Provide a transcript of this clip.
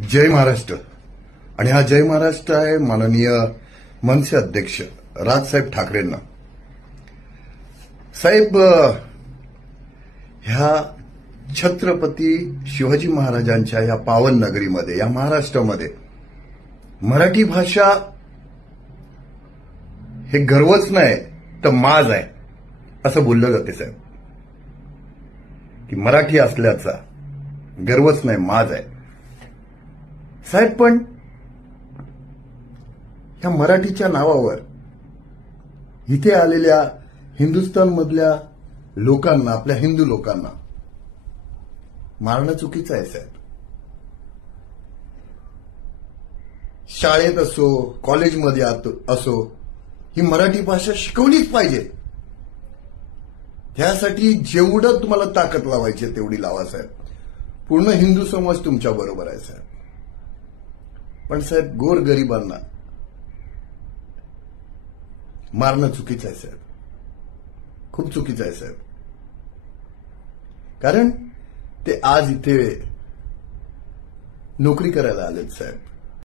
जय महाराष्ट्र। आणि हा जय महाराष्ट्र आहे माननीय मनसे अध्यक्ष राजसाहेब ठाकरेंना। साहेब, ह्या छत्रपती शिवाजी महाराजांच्या या पावन नगरीमध्ये, या महाराष्ट्रामध्ये मराठी भाषा हे गर्वच नाही तर माज आहे असं बोललं जाते साहेब, की मराठी असल्याचा गर्वच नाही माज आहे साहेब। पण या मराठीच्या नावावर इथे आलेल्या हिंदुस्थानमधल्या लोकांना, आपल्या हिंदू लोकांना मारणं चुकीचं आहे साहेब। शाळेत असो, कॉलेजमध्ये असो, ही मराठी भाषा शिकवलीच पाहिजे। त्यासाठी जेवढं तुम्हाला ताकद लावायची तेवढी लावा साहेब। पूर्ण हिंदू समाज तुमच्या बरोबर आहे साहेब। पण साहेब, गोरगरिबांना मारणं चुकीचं आहे साहेब, खूप चुकीचं आहे साहेब। कारण ते आज इथे नोकरी करायला आलेत साहेब।